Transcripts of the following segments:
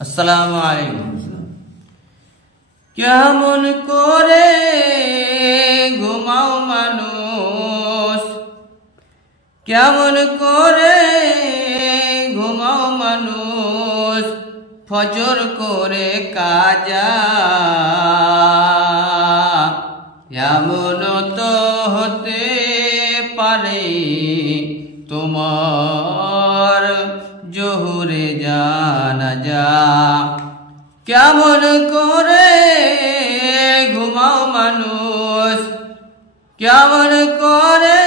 আসসালামু আলাইকুম। কেমন করে ঘুমাও মানুষ, কেমন করে ঘুমাও মানুষ, ফজর করে কাজা। এমন তো হতে পারে তোমার জোহরে জানাজা। কেমন করে ঘুমাও মানুষ, কেমন করে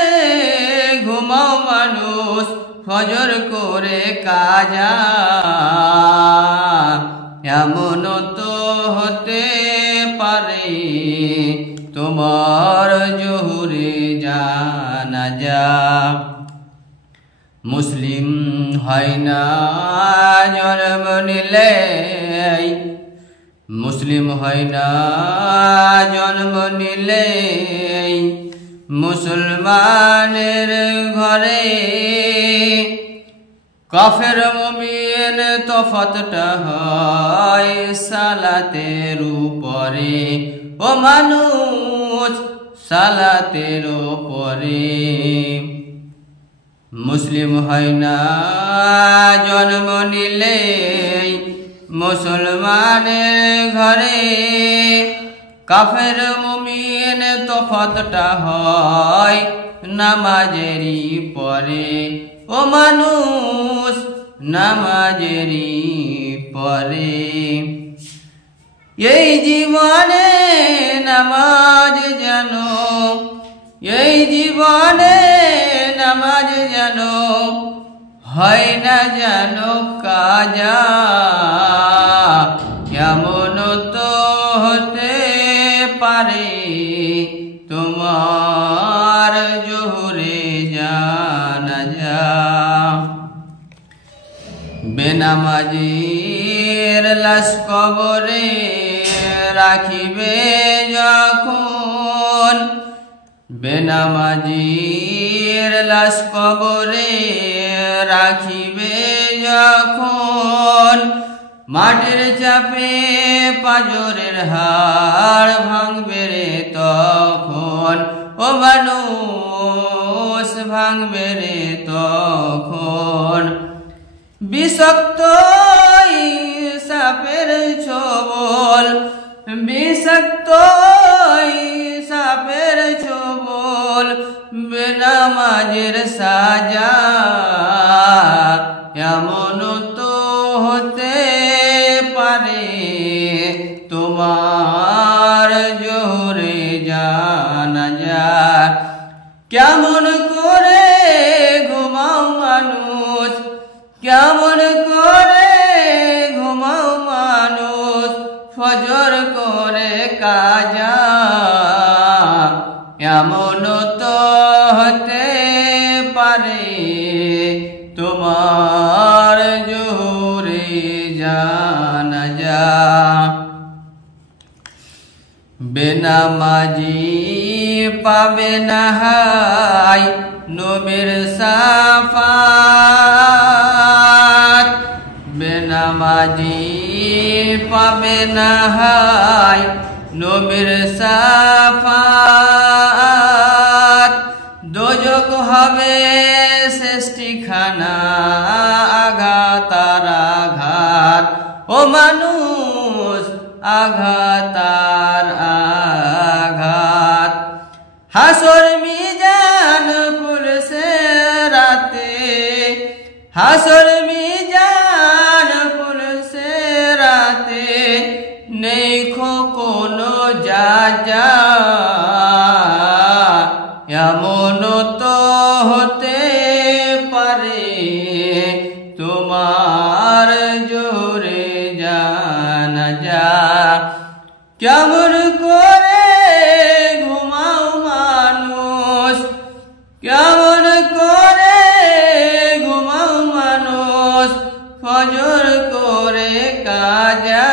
ঘুমাও মানুষ, ফজর করে কাজা। এমন তো হতে পারে তোমার জোহরে জানাজা। মুসলিম হয় না জন্ম নিলে, মুসলিম হয় না জন্ম নিলে, মুসলমানের ঘরে কাফের মুমিন তফাতটা হয় সালাতের উপরে। ও মানুষ সালাতের উপরে। মুসলিম হয় না জন্ম নিলে, মুসলমানের ঘরে কাফের মুমিন তফাতটা হয় নামাজেরই পরে। ও মানুষ নামাজেরই পরে। এই জীবনে নামাজ জানো, এই জীবনে নামাজ জানো, হয় না জানো কাজা। এমন তো হতে পারে তোমার জোহরে জানাজা। বেনামাজির লাশ কবরে রাখিবে যখন, বেনামাজির লাশ কবরে রাখিবে যখন, মাটির চাপে পাজরের হাড় ভাঙবে রে তখন। ও মানুষ ভাঙবে রে তখন। বিষাক্ত সাপের ছোবল, বিষাক্ত সাপের ছোবল, বেনামাজের সাজা। এমন তো হতে পারে তোমার জোহরে জানাজা। কেমন করে ঘুমাও মানুষ, কেমন করে ঘুমাও মানুষ, ফজর করে কাজা। এমন তো হতে পারে তোমার জোহরে জানাজা। বেনামাজি পাবে না হায় নবীর শাফাত, বেনামাজি পাবে না হায় নবীর শাফাত। দোজখ হবে শেষ্ঠীখানা আঘাত আর আঘাত। ও মানুষ আঘাত আর আঘাত। হাসর মিজান পুলসে রাতে, হাসর মিজান পুলসে রাতে, নেই খো কোনো যা। এমন তো হতে পারে তোমার জোহরে জানাজা। কেমন করে ঘুমাও মানুষ, কেমন করে ঘুমাও মানুষ, ফজর করে কাজা।